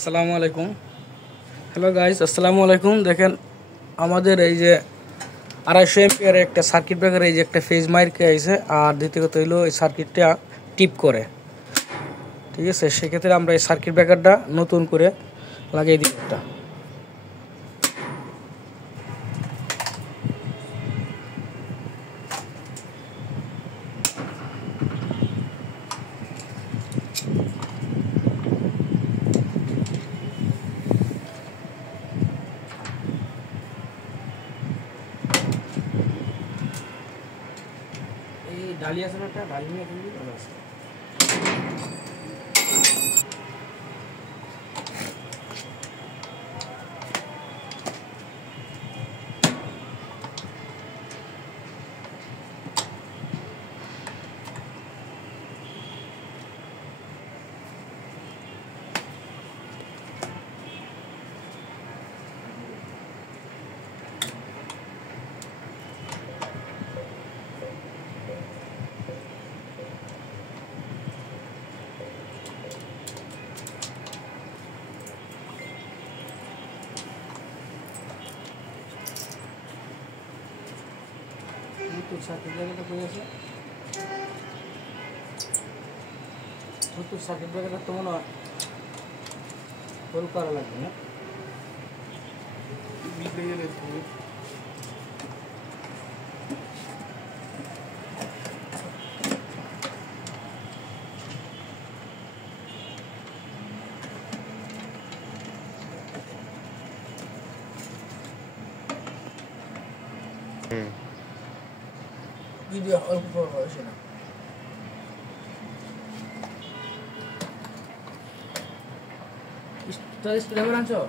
আসসালামু আলাইকুম। Hello guys, আসসালামু আলাইকুম। দেখেন আমাদের এই যে 250 এম্পিয়ার একটা সার্কিট ব্রেকার, এই যে একটা ফেজ মাইরকে আইছে, আর দ্বিতীয়ত হইলো এই সার্কিটটা টিপ করে, ঠিক আছে। সেক্ষেত্রে আমরা এই সার্কিট ব্রেকারটা নতুন করে লাগিয়ে দিই একটা। এই ডালি আছে না, একটা ডালি নিয়ে কিনবি, ভালো আছে। সার্কিট ব্রেকারটা কই আছে? সার্কিট ব্রেকারটা তো মনে হয় হোল করা লাগবে না? ভিডিও অল্প বড় হয়েছে না। স্ক্রুড্রাইভার আনছো?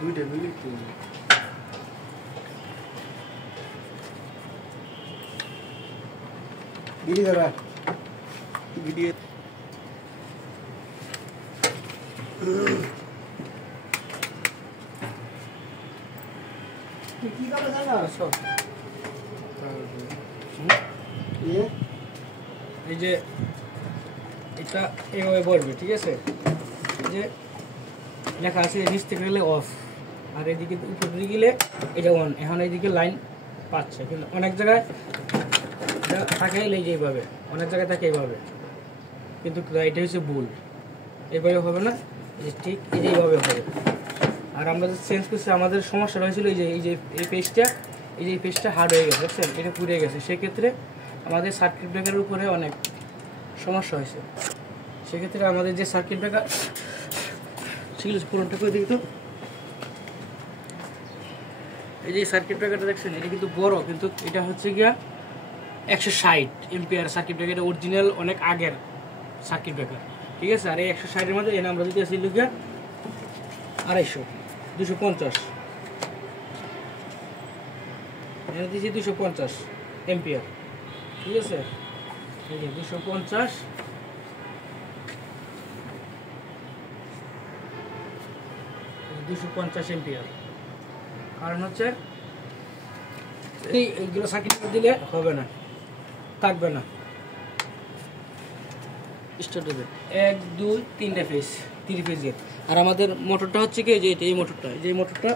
দুইটা মিলে ভিডিও করা ভিডিও কি করে জানা সব এই যে এটা এইভাবে বলবে, ঠিক আছে। এই যে লেখা আছে নিচ থেকে গেলে অফ, আর এদিকে উপর দিকে গেলে এটা অন। এখন এইদিকে লাইন পাচ্ছে, কিন্তু অনেক জায়গায় থাকে এই যে এইভাবে, অনেক জায়গায় থাকে এইভাবে, কিন্তু এটা হচ্ছে ভুল। এইভাবে হবে না, ঠিক এইভাবে হবে। আর আমরা যে চেঞ্জ করছি, আমাদের সমস্যাটা হয়েছিল এই পেজটা হার্ড হয়ে গেছে, বুঝছেন, এটা পুড়ে গেছে। সেক্ষেত্রে আমাদের সার্কিট ব্রেকারের উপরে অনেক সমস্যা হয়েছে। সেক্ষেত্রে আমাদের যে সার্কিট ব্রেকার ছিল পুরোটা করে দিই তো। এই যে সার্কিট ব্রেকারটা দেখছেন, এটা কিন্তু বড়, কিন্তু এটা হচ্ছে গিয়া 160 এম্পিয়ার সার্কিট ব্রেকার, এটা অরিজিনাল অনেক আগের সার্কিট ব্রেকার, ঠিক আছে। আর এই 160-এর মধ্যে এনে আমরা যদি আসি 250 250 এখানে দিয়েছি 250 এম্পিয়ার, ঠিক আছে। এই যে 250 এম্পিয়ার। কারণ হচ্ছে এইগুলো সার্কিট দিলে হবে না, থাকবে না। স্টার্ট হবে 1 2 3টা ফেজ, 3 ফেজের। আর আমাদের মোটরটা হচ্ছে কি যে এই মোটরটা, যে মোটরটা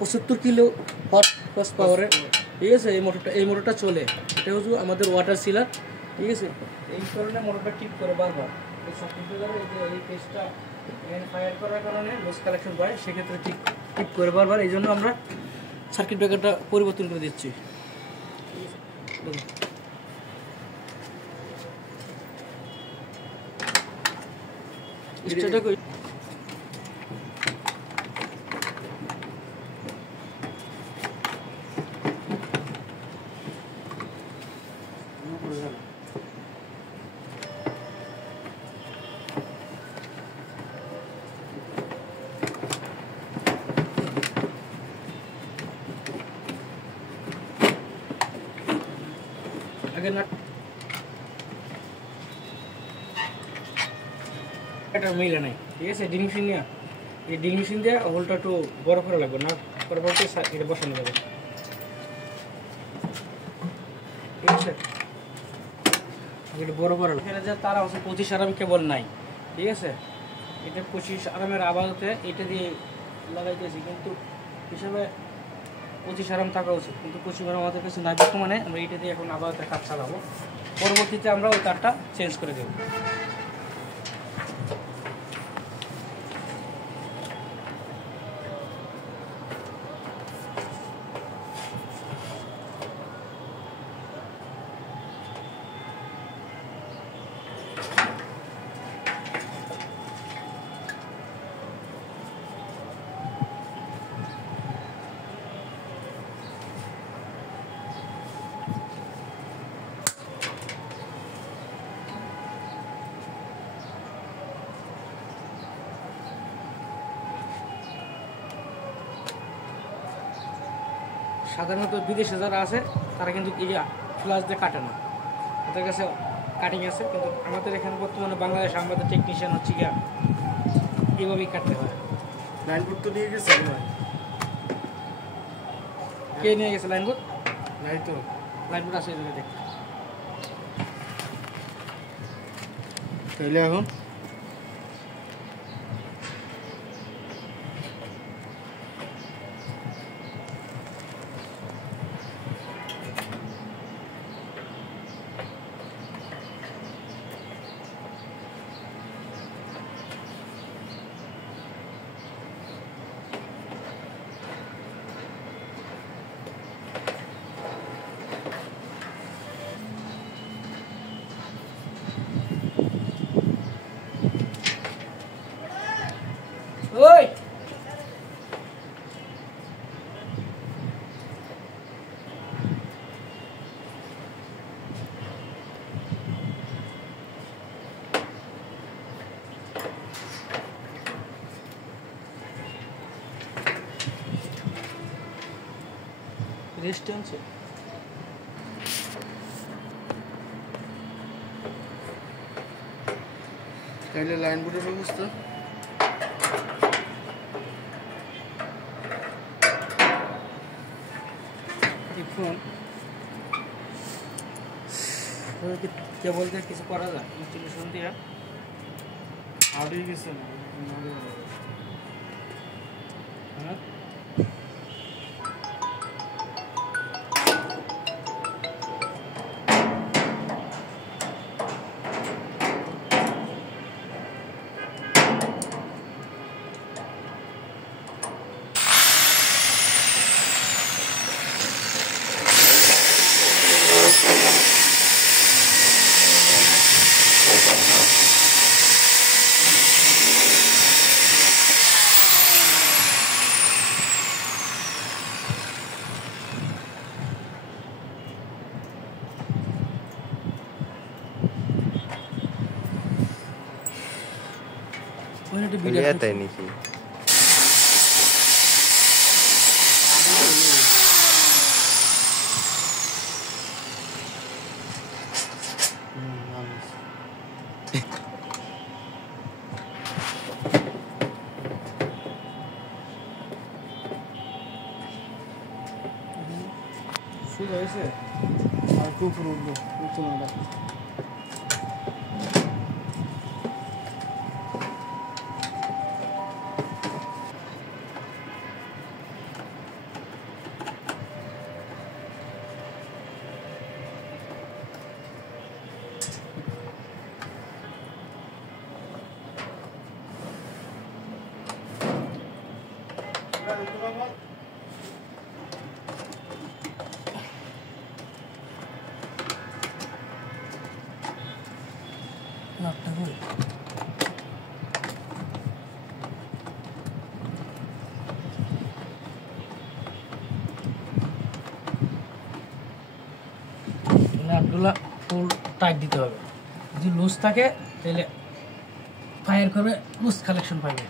75 কিলো হর্স পাওয়ারের, ঠিক আছে। এই মোটরটা চলে, এটা হচ্ছে আমাদের ওয়াটার সিলার, ঠিক আছে। এই কারণে মোটরটা টিপ করে বারবার এই সার্কিট ব্রেকারে এই ফেজটা ফায়ার করার কারণে লস কালেকশন হয়, সেক্ষেত্রে টিপ করে বারবার। এই জন্য আমরা সার্কিট ব্রেকারটা পরিবর্তন করে দিচ্ছি। স্টার্টটা কই আগে না এটা মিলে নাই, ঠিক আছে। ড্রিল মেশিন নিয়ে এই ড্রিল মেশিন দিয়ে হোলটা একটু বড় করা লাগবে, না পরবর্তী এটা বসানো যাবে, ঠিক আছে। এটা বড় করা এখানে যে তারা হচ্ছে 25 আরাম কেবল নাই, ঠিক আছে। এটা 25 আরামের আবাদতে এটা দিয়ে লাগাইতেছি, কিন্তু হিসাবে 25 আরাম থাকা উচিত, কিন্তু 25 আরাম আমাদের কাছে নাই বর্তমানে। আমরা এটা দিয়ে এখন আবাদতে কাজ চালাবো, পরবর্তীতে আমরা ওই তারটা চেঞ্জ করে দেবো। সাধারণত বিদেশে যারা আছে তারা কিন্তু এই যে ফ্লাশ দিয়ে কাটে না, তাদের কাছে কাটিং আছে। কিন্তু আমাদের এখানে বর্তমানে বাংলাদেশে আমাদের টেকনিশিয়ান হচ্ছে গিয়া এইভাবেই কাটতে হয়। লাইনবোর্ড তো নিয়ে গেছে কে নিয়ে গেছে লাইনবোর্ড? নাই তো, লাইনবোর্ড আছে এখানে দেখ। তাইলে এখন ওই রেস্ট আনছে। তাইলে লাইনবোর্ডের ব্যবস্থা দেখুন কেবল দিয়ে কিছু করা যায় ইনস্টলেশন দিয়ে হারিয়ে গেছে হ্যাঁ। Lihat ini sih. ঠিক হয়েছে আর একটু উপরে উঠবো উঠুন নাটটা করে নাটগুলা ফুল টাইট দিতে হবে যদি লুজ থাকে তাহলে ফায়ার করবে লুজ কালেকশন পাবে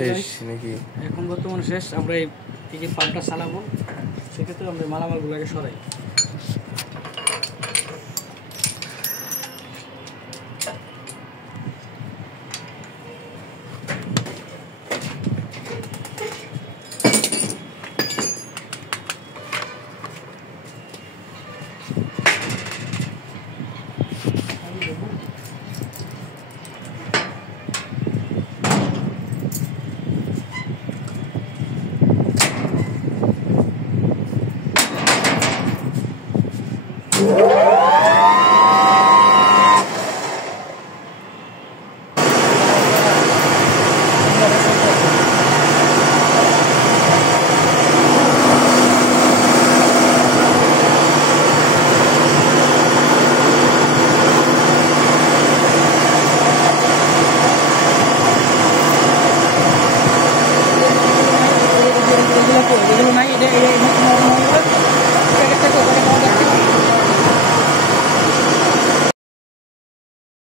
শেষ নাকি? এখন বর্তমানে শেষ আমরা এই টিকিট পাম্পটা চালাবো সেক্ষেত্রে আমরা মালামালগুলোকে সরাই